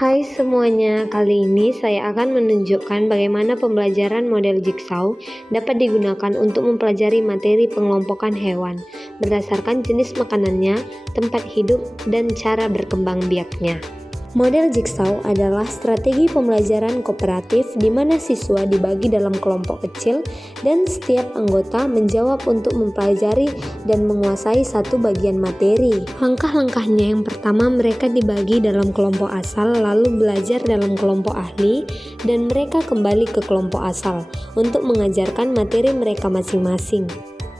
Hai semuanya, kali ini saya akan menunjukkan bagaimana pembelajaran model jigsaw dapat digunakan untuk mempelajari materi pengelompokan hewan berdasarkan jenis makanannya, tempat hidup, dan cara berkembang biaknya. Model jigsaw adalah strategi pembelajaran kooperatif di mana siswa dibagi dalam kelompok kecil dan setiap anggota menjawab untuk mempelajari dan menguasai satu bagian materi. Langkah-langkahnya yang pertama, mereka dibagi dalam kelompok asal lalu belajar dalam kelompok ahli dan mereka kembali ke kelompok asal untuk mengajarkan materi mereka masing-masing.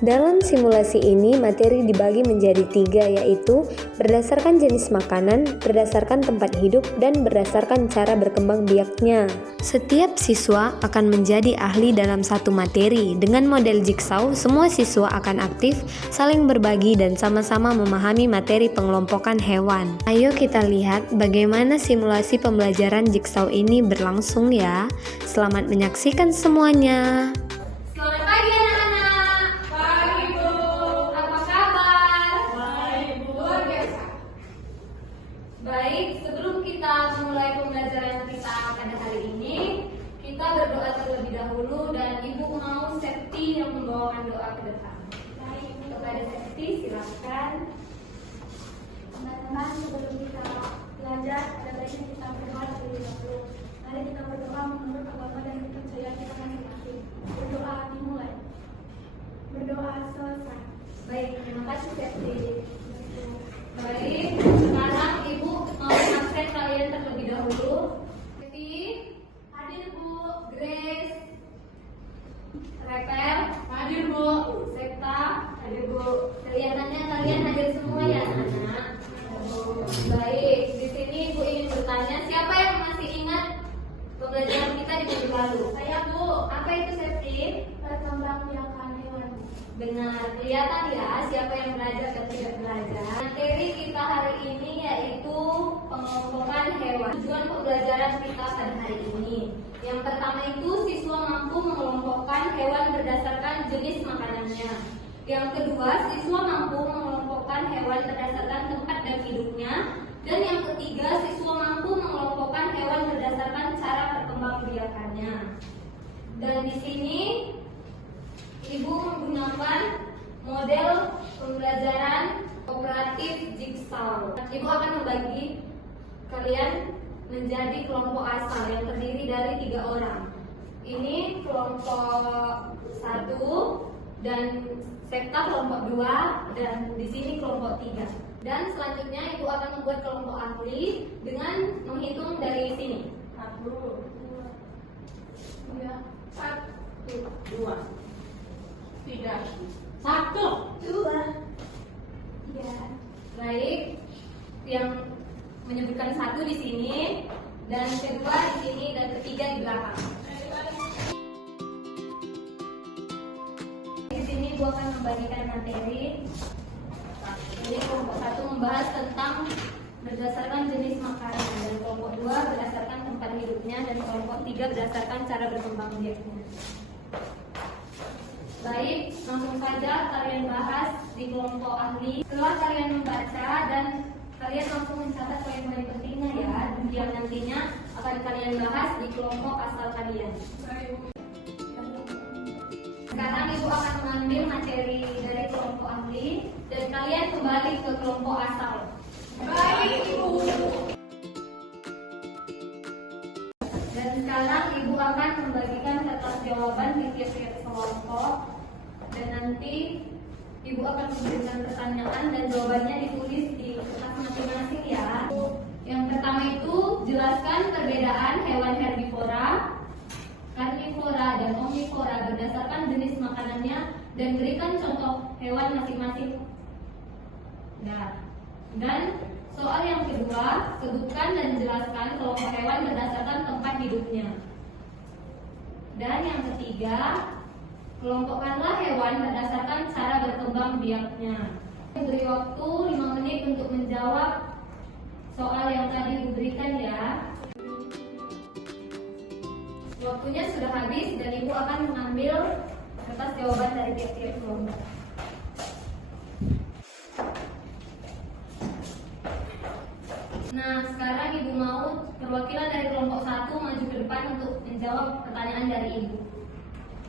Dalam simulasi ini, materi dibagi menjadi 3, yaitu berdasarkan jenis makanan, berdasarkan tempat hidup, dan berdasarkan cara berkembang biaknya. Setiap siswa akan menjadi ahli dalam satu materi. Dengan model jigsaw, semua siswa akan aktif, saling berbagi, dan sama-sama memahami materi pengelompokan hewan. Ayo kita lihat bagaimana simulasi pembelajaran jigsaw ini berlangsung ya. Selamat menyaksikan semuanya. Selamat pagi anak-anak. Pagi Bu. Apa kabar? Baik Bu. Luar biasa. Baik, sebelum kita memulai pembelajaran kita pada hari ini, kita berdoa terlebih dahulu dan Ibu mau Septi yang membawakan doa ke depan. Baik, kepada Septi silakan. Teman-teman, sebelum kita belajar, ada baiknya kita berdoa terlebih dahulu. Mari kita berdoa menurut agama dan kepercayaan kita masing-masing. Berdoa dimulai. Berdoa selesai. Baik, terima kasih Septi. Baik, sekarang Ibu mau absen kalian terlebih dahulu. Septi, hadir Bu. Grace, Repel, Hadir Bu. Septa, hadir Bu. Kelihatannya kalian hadir semua ya anak-anak. Baik, di sini Ibu ingin bertanya, siapa yang masih ingat pembelajaran kita di minggu lalu? Saya Bu. Apa itu Septi? Berkembang biakan hewan. Benar, kelihatan ya siapa yang belajar dan tidak belajar. Materi kita hari ini yaitu pengelompokan hewan. Tujuan pembelajaran kita pada hari ini. Yang pertama itu siswa mampu mengelompokkan hewan berdasarkan jenis makanannya. Yang kedua, siswa mampu mengelompokkan hewan berdasarkan tempat dan hidupnya. Dan yang ketiga, siswa mampu mengelompokkan hewan berdasarkan cara perkembangbiakannya. Dan di sini Ibu menggunakan model pembelajaran kooperatif jigsaw. Ibu akan membagi kalian menjadi kelompok asal yang terdiri dari 3 orang. Ini kelompok 1 dan Septa kelompok 2 dan di sini kelompok 3. Dan selanjutnya Ibu akan membuat kelompok ahli dengan menghitung dari sini. 1, 2, 3, 1, 2, 3, 1. 2, 3. Baik, yang menyebutkan 1 di sini dan kedua di sini dan ketiga di belakang. Di sini Ibu akan membagikan materi. Jadi kelompok 1 membahas tentang berdasarkan jenis makanan dan kelompok 2 berdasarkan tempat hidupnya dan kelompok 3 berdasarkan cara berkembang biaknya. Baik, langsung saja kalian bahas di kelompok ahli. Setelah kalian membaca dan kalian langsung mencatat poin-poin pentingnya ya, yang nantinya akan kalian bahas di kelompok asal kalian. Sekarang Ibu akan mengambil materi dari kelompok ahli dan kalian kembali ke kelompok asal. Baik Ibu. Dan sekarang Ibu akan membagikan kertas jawaban di tiap-tiap kelompok dan nanti Ibu akan memberikan pertanyaan dan jawabannya ditulis di kertas masing-masing ya. Yang pertama itu jelaskan perbedaan hewan herbivora, karnivora, dan omnivora berdasarkan jenis makanannya dan berikan contoh hewan masing-masing. Nah, dan soal yang kedua, sebutkan dan jelaskan kelompok hewan berdasarkan tempat hidupnya. Dan yang ketiga, kelompokkanlah hewan berdasarkan cara berkembang biaknya. Beri waktu 5 menit untuk menjawab soal yang tadi diberikan ya. Waktunya sudah habis dan Ibu akan mengambil kertas jawaban dari tiap-tiap kelompok. Nah, sekarang Ibu mau menjawab pertanyaan dari Ibu.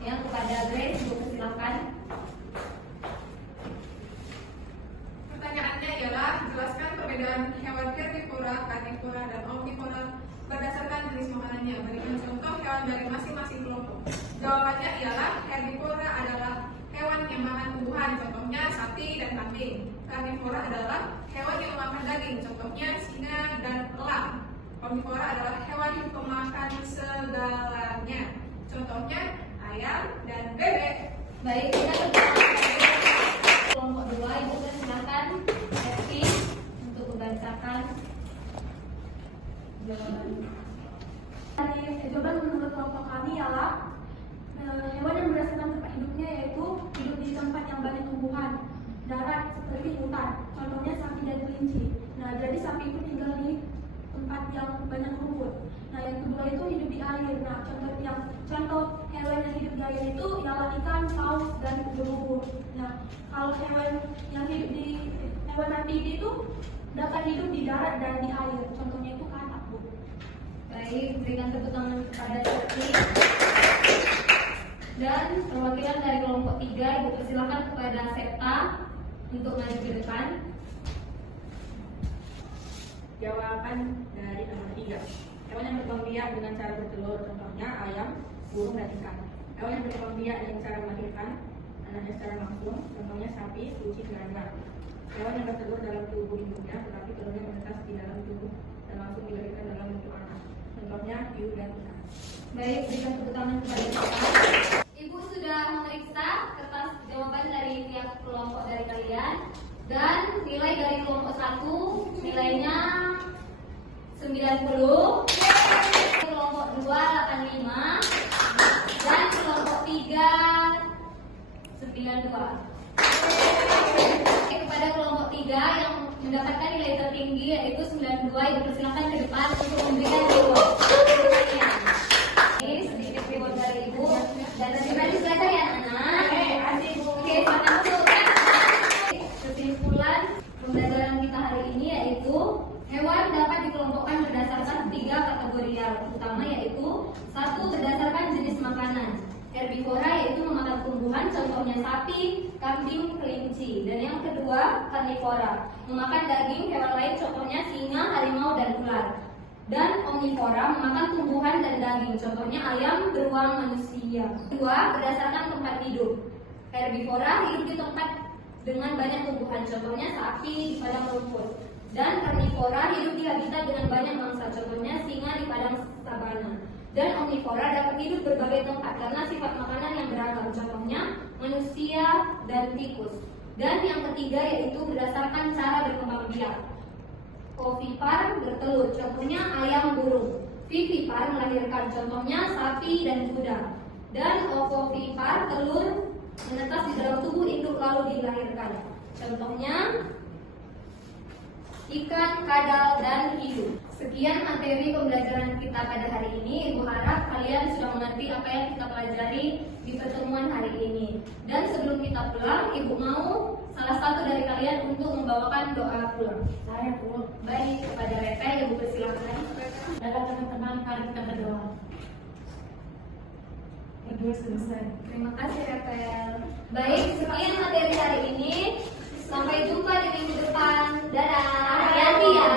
Ya, kepada Grace, Ibu persilakan. Pertanyaannya ialah jelaskan perbedaan hewan herbivora, karnivora, dan omnivora berdasarkan jenis makanannya. Berikan contoh hewan dari masing-masing kelompok. Jawabannya ialah herbivora adalah hewan yang makan tumbuhan, contohnya sapi dan kambing. Karnivora adalah hewan yang makan daging, contohnya singa dan elang. Omnivora adalah hewan pemakan segalanya, contohnya ayam dan bebek. Baik, kita berbicara kelompok 2. Ibu persilakan Evi untuk membacakan jawaban. Jawaban menurut kelompok kami ialah hewan yang berdasarkan tempat hidupnya yaitu hidup di tempat yang banyak tumbuhan darat seperti hutan, contohnya sapi dan kelinci. Nah, jadi sapi itu tinggal di tempat yang banyak rumput. Nah, yang kedua itu hidup di air. Nah, contoh hewan yang hidup di air itu ialah ikan, paus, dan ubur-ubur. Nah, kalau hewan yang hidup di hewan amfibi itu dapat hidup di darat dan di air. Contohnya itu katak, Bu. Baik, berikan tepuk tangan kepada Evi. Dan perwakilan dari kelompok 3, Ibu persilakan kepada Septa untuk maju ke depan. Jawaban dari nomor 3. Hewan yang berkembang biak dengan cara bertelur, contohnya ayam, burung, dan ikan. Hewan yang berkembang biak dengan cara melahirkan anaknya secara langsung, contohnya sapi, kucing, dan kera. Hewan yang bertelur dalam tubuh induknya, tetapi telurnya menetas di dalam tubuh dan langsung dilahirkan dalam bentuk anak, contohnya hiu dan ikan. Baik, berikan tepuk tangan kepada Septa. Ibu sudah memeriksa kertas jawaban dari pihak kelompok dari kalian. Dan nilai dari kelompok 1 nilainya 90, kelompok 2 85, dan kelompok 3 92. Kepada kelompok 3 yang mendapatkan nilai tertinggi yaitu 92, Ibu persilakan ke depan untuk memberikan reward. Ini sedikit reward dari Ibu. Dan tadi belajar ya anak. Oke, silakan dulu. Kesimpulan pembelajaran kita hari ini yaitu hewan dapat dikelompokkan berdasarkan 3 kategori yang utama, yaitu 1. Berdasarkan jenis makanan. Herbivora yaitu memakan tumbuhan, contohnya sapi, kambing, kelinci. Dan yang kedua, karnivora, memakan daging hewan lain, contohnya singa, harimau, dan ular. Dan omnivora memakan tumbuhan dan daging, contohnya ayam, beruang, manusia. Kedua, berdasarkan tempat hidup. Herbivora hidup di tempat dengan banyak tumbuhan, contohnya sapi di padang rumput. Dan karnivora hidup di habitat dengan banyak mangsa, contohnya singa di padang sabana. Dan omnivora dapat hidup berbagai tempat karena sifat makanan yang beragam, contohnya manusia dan tikus. Dan yang ketiga yaitu berdasarkan cara berkembang biak. Ovipar bertelur, contohnya ayam, burung. Vivipar melahirkan, contohnya sapi dan kuda. Dan ovovipar telur menetas di dalam tubuh induk lalu dilahirkan, contohnya ikan, kadal, dan hiu. Sekian materi pembelajaran kita pada hari ini. Ibu harap kalian sudah mengerti apa yang kita pelajari di pertemuan hari ini. Dan sebelum kita pulang, Ibu mau salah satu dari kalian untuk membawakan doa pulang. Saya Bu. Baik, kepada Repel, Ibu persilakan. Dalam teman-teman, mari kita berdoa. Berdoa selesai. Terima kasih Repel. Baik, sekian materi hari ini. Sampai jumpa di minggu depan. Dadah. Hati-hati ya.